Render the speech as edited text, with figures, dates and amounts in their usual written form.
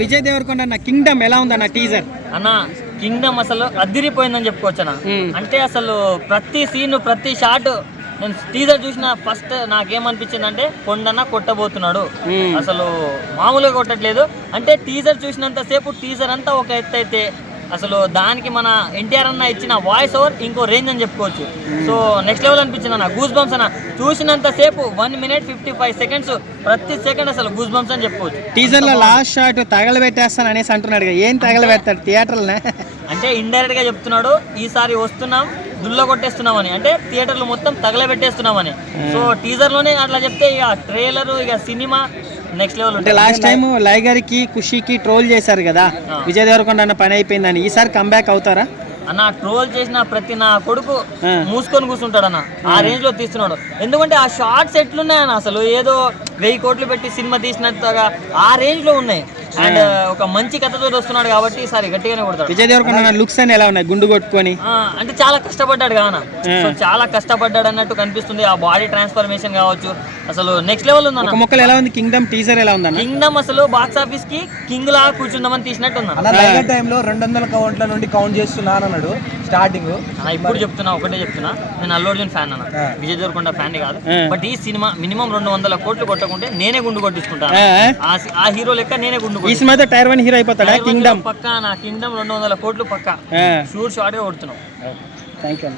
విజయ్ దేవరకొండ అన్న కింగ్డమ్ ఎలా ఉందన్న టీజర్ అన్న? కింగ్డమ్ అసలు అదిరిపోయిందని చెప్పుకోవచ్చు అన్న. అంటే అసలు ప్రతి సీన్ ప్రతి షాట్ నేను టీజర్ చూసిన ఫస్ట్ నాకేమనిపించింది అంటే కొండన్న కొట్టబోతున్నాడు, అసలు మామూలుగా కొట్టట్లేదు. అంటే టీజర్ చూసినంత సేపు టీజర్ అంతా ఒక ఎత్తు అయితే అసలు దానికి మన ఎన్టీఆర్ అన్న ఇచ్చిన వాయిస్ ఓవర్ ఇంకో రేంజ్ అని చెప్పుకోవచ్చు. సో నెక్స్ట్ లెవెల్ అనిపించింది అన్న. గూస్ బంప్స్ అన్న చూసినంత సేపు 1 minute 55 seconds ప్రతి సెకండ్ అసలు గూస్ బంప్స్ అని చెప్పుకోవచ్చు. టీజర్ లో లాస్ట్ షాట్ తగలబెట్టేస్తాను అనేసి అంటున్నాడు, ఏం తగలబెడతాడు థియేటర్లనే? అంటే ఇండైరెక్ట్ గా చెప్తున్నాడు ఈసారి వస్తున్నాం దుల్ల కొట్టేస్తున్నామని, అంటే థియేటర్లు మొత్తం తగలబెట్టేస్తున్నామని. సో టీజర్ లోనే అట్లా చెప్తే ఇక ట్రైలర్ ఇక సినిమా నెక్స్ట్ లెవెల్. అంటే లాస్ట్ టైం లైగర్కి ఖుషీకి ట్రోల్ చేశారు కదా విజయ్ దేవరకొండ అన్న పని అయిపోయిందని, ఈసారి కంబ్యాక్ అవుతారా అన్న? ట్రోల్ చేసిన ప్రతి నా కొడుకు మూసుకొని కూర్చుంటాడు అన్న, ఆ రేంజ్ లో తీస్తున్నాడు. ఎందుకంటే ఆ షార్ట్స్ ఎట్లున్నాయన్న, అసలు ఏదో 1000 కోట్లు పెట్టి సినిమా తీసినట్టుగా ఆ రేంజ్ లో ఉన్నాయి. అండ్ ఒక మంచి కథతో వస్తున్నాడు కాబట్టి ఈసారి గట్టిగానే కొడతాడు. విజయ్ దేవరకొండ లుక్స్ అని ఎలా ఉన్నాయి, గుండు కొట్టుకొని? అంటే చాలా కష్టపడ్డాడు కానా, సో చాలా కష్టపడ్డాడు అన్నట్టు కనిపిస్తుంది. ఆ బాడీ ట్రాన్స్ఫర్మేషన్ కావచ్చు, అసలు నెక్స్ట్ లెవెల్ ఉంది. ఒక ముక్కలు ఎలా ఉంది కింగ్డమ్ టీజర్ ఎలా ఉంది? కింగ్డమ్ అసలు బాక్స్ ఆఫీస్ కి కింగ్ లా కూర్చుందామని తీసినట్టు ఉంది. టైంలో 200 కౌంట్ల నుండి కౌంట్ చేస్తున్నాను అన్నాడు స్టార్టింగ్. ఇప్పుడు చెప్తున్నా, ఒకటే చెప్తున్నా, నేను అల్లు అర్జున్ ఫ్యాన్ అన్న, విజయ్ దేవరకొండ ఫ్యాన్ కాదు. బట్ ఈ సినిమా మినిమం 200 కోట్లు కొట్టకుంటే నేనే గుండు కొట్టించుకుంటాను. ఆ హీరో లెక్క నేనే గుండు ఈ సినిమాతో టైర్ 1 హీరో అయిపోతాడా కింగ్డమ్? పక్కా నా కింగ్డమ్ 200 కోట్లు పక్కా షూట్ షార్ట్ గా కొడుతున్నాం. Thank you.